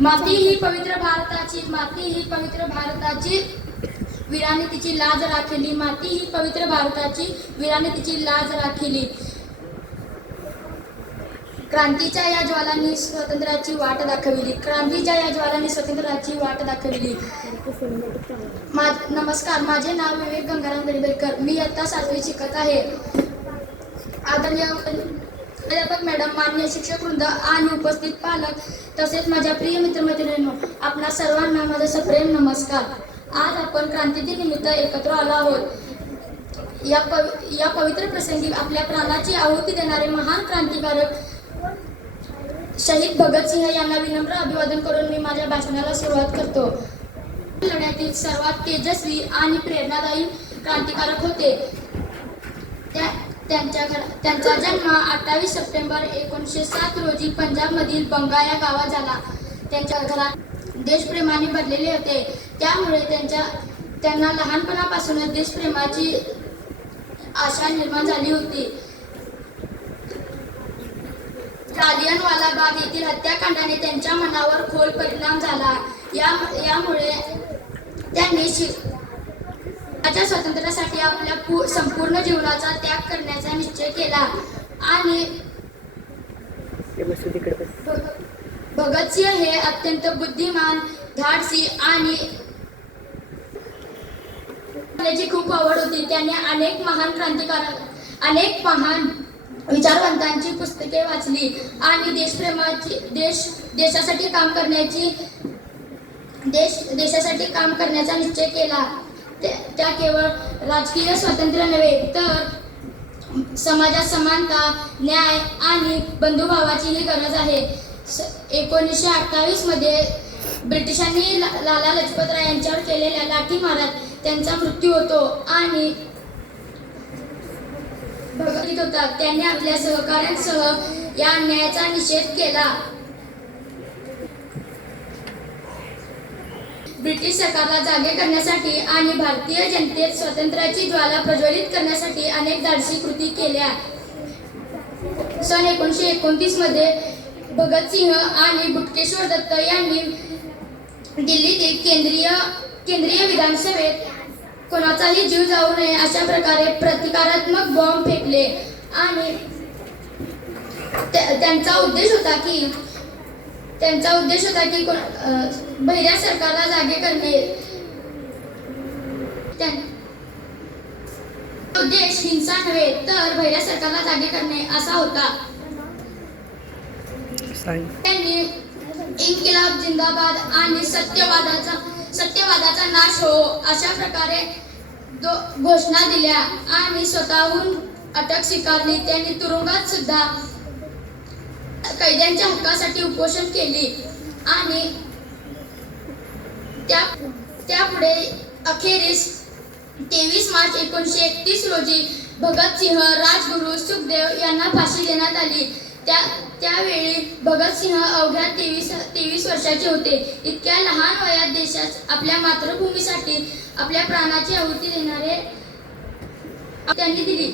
माती ही पवित्र भारताची, माती ही पवित्र भारताची वीराने तिची लाज राखली, माती ही पवित्र भारताची वीराने तिची लाज राखली. क्रांतीच्या या ज्वालांनी स्वातंत्र्याची वाट दाखविली, क्रांतीच्या या ज्वालांनी स्वातंत्र्याची वाट दाखविली. नमस्कार, माझे नाव विवेक गंगाराम गडबेकर. मी इयत्ता 7वी शिकत आहे. आदरणीय अध्यापक मॅडम, मान्य शिक्षक वृंद आणि उपस्थित पालक तसेच माझ्या प्रिय मित्रमैत्रिणींनो, आपणा सर्वांना माझा सप्रेम नमस्कार. आज आपण क्रांतीदिनानिमित्त एकत्र आलो आहोत. या पवित्र प्रसंगी आपल्या प्राणाची आहुती देणारे महान क्रांतिकारक शहीद भगतसिंह यांना विनम्र अभिवादन करून मी माझ्या भाषणाला सुरुवात करतो. लढ्यातील सर्वात तेजस्वी आणि प्रेरणादायी क्रांतिकारक होते. त्यांचा जन्म 28 सप्टेंबर 1907 रोजी पंजाबमधील बंगा या गावात झाला. त्यांच्या घरात देशप्रेमाने भरलेले होते, त्यामुळे त्यांना लहानपणापासूनच देशप्रेमाची आशा निर्माण झाली होती. जालियनवाला बाग येथील हत्याकांडाने त्यांच्या मनावर खोल परिणाम झाला. यामुळे त्यांनी स्वतःच्या स्वातंत्र्यासाठी आपल्या संपूर्ण जीवनाचा त्याग करण्याचा निश्चय केला आणि भगतसिंह हे अत्यंत बुद्धिमान, धाडसी आणि खूप आवड होती. त्यांनी अनेक महान विचारवंतांची पुस्तके वाचली आणि देशासाठी काम करण्याचा निश्चय केला. त्या केवळ राजकीय स्वातंत्र्य नव्हे तर समाजात समानता, न्याय आणि बंधुभावाचीही गरज आहे. 1928 मध्ये ब्रिटिशांनी लाला लजपतराय यांच्यावर केलेल्या लाठीमारात त्यांचा मृत्यू होतो आणि भगत होता. त्यांनी आपल्या सहकाऱ्यांसह या अन्यायाचा निषेध केला. ब्रिटिश सरकारला जागे करण्यासाठी आणि भारतीय जनतेत स्वातंत्र्याची ज्वाला प्रज्वलित करण्यासाठी अनेक धाडसी कृती केल्या. सन 1929 मध्ये भगतसिंह आणि बुटकेश्वर दत्त यांनी दिल्लीतील केंद्रीय विधानसभेत कोणाचाही जीव जाऊ नये अशा प्रकारे प्रतिकारात्मक बॉम्ब फेकले आणि त्यांचा उद्देश होता की भैऱ्या सरकारला जागे करणे. उद्देश हिंसा नव्हे तर भैऱ्या सरकारला जागे करणे असा होता. त्यांनी इन्किलाब जिंदाबाद आणि सत्यवादाचा नाश हो अशा प्रकारे घोषणा दिल्या आणि स्वतःहून अटक स्वीकारली. त्यांनी तुरुंगात सुद्धा कैद्यांच्या हक्कासाठी उपोषण केली आणि त्यापुढे अखेरीस 23 मार्च 1931 रोजी भगतसिंह, राजगुरू, सुखदेव यांना फाशी देण्यात आली. त्यावेळी भगतसिंह अवघ्या 23 वर्षाचे होते. इतक्या लहान वयात आपल्या मातृभूमीसाठी आपल्या प्राणाची आहुती देणारे त्यांनी दिली.